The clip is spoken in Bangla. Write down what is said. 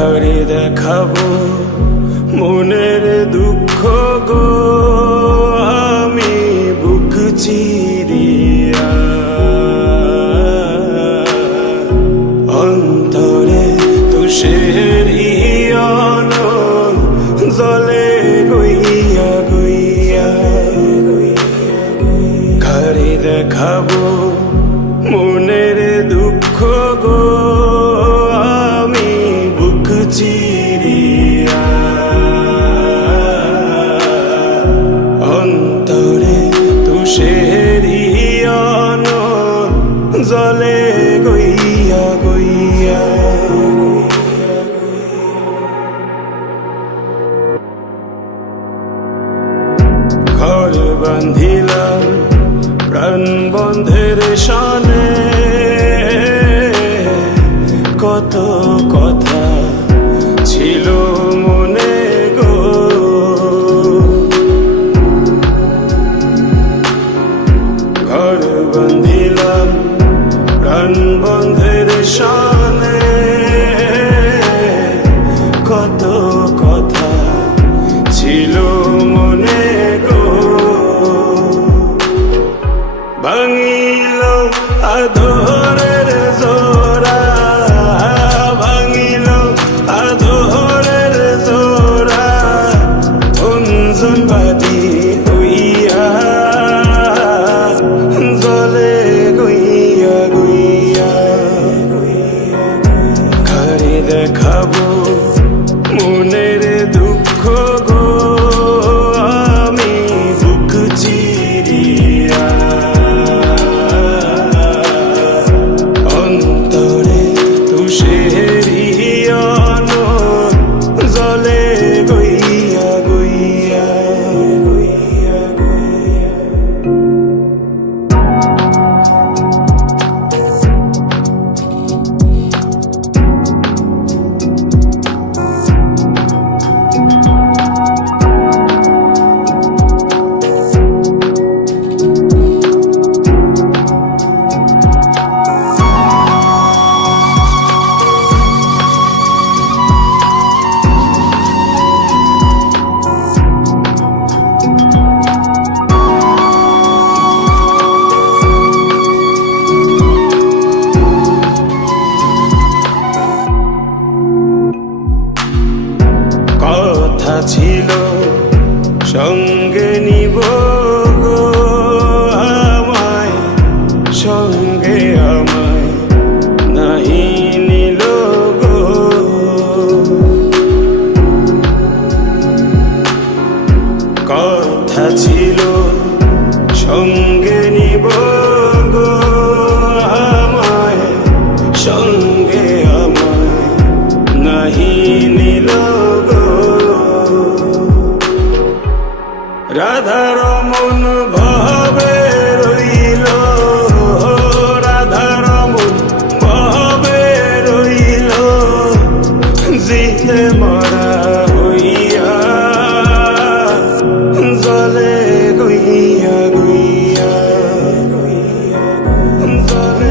কারে দেখাবো মনের দুঃখ গো। আমি বুক চিরিয়া অন্তরে তুষের ইয়ন জলে গইয়া গইয়া। ঘরে দেখাবো মনের জলে গইয়া গইয়া। ঘর বান্ধিলাম প্রাণ বন্ধের সনে। বন্ধের ঘরে ছিল, সঙ্গে নিব গো আমায়, সঙ্গে আমায় নাহি নিল গো। কথা ছিল, সঙ্গে নিব গো আমায়, সঙ্গে আমায় নাহি নিল গো। রাধার মন ভাবে রইল রাধার মন ভাবে রইল। জিতে মরা হইয়া, জলে গইয়া গইয়া। জলে